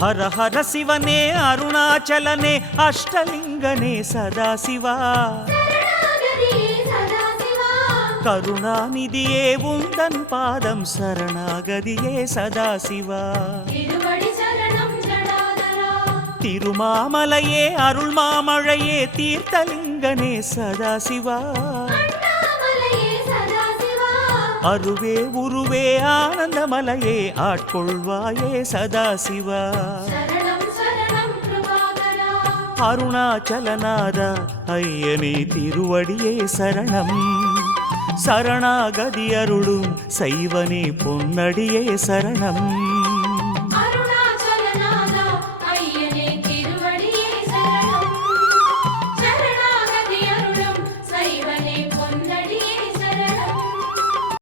ಹರ ಹರ ಶಿವನೇ ಅರುಣಾಚಲನೇ ಅಷ್ಟಲಿಂಗನೇ ಸದಾಶಿವ கருணாநிதியே உந்தன் பாதம் சரணாகதியே சதாசிவா திருமாமலையே அருள் மாமழையே தீர்த்தலிங்கனே சதாசிவா அருவே உருவே ஆனந்தமலையே ஆட்கொள்வாயே சதாசிவா அருணாச்சலநாத ஐயனே திருவடியே சரணம் சரணாகதி அருளும் சைவனே பொன்னடியே சரணம்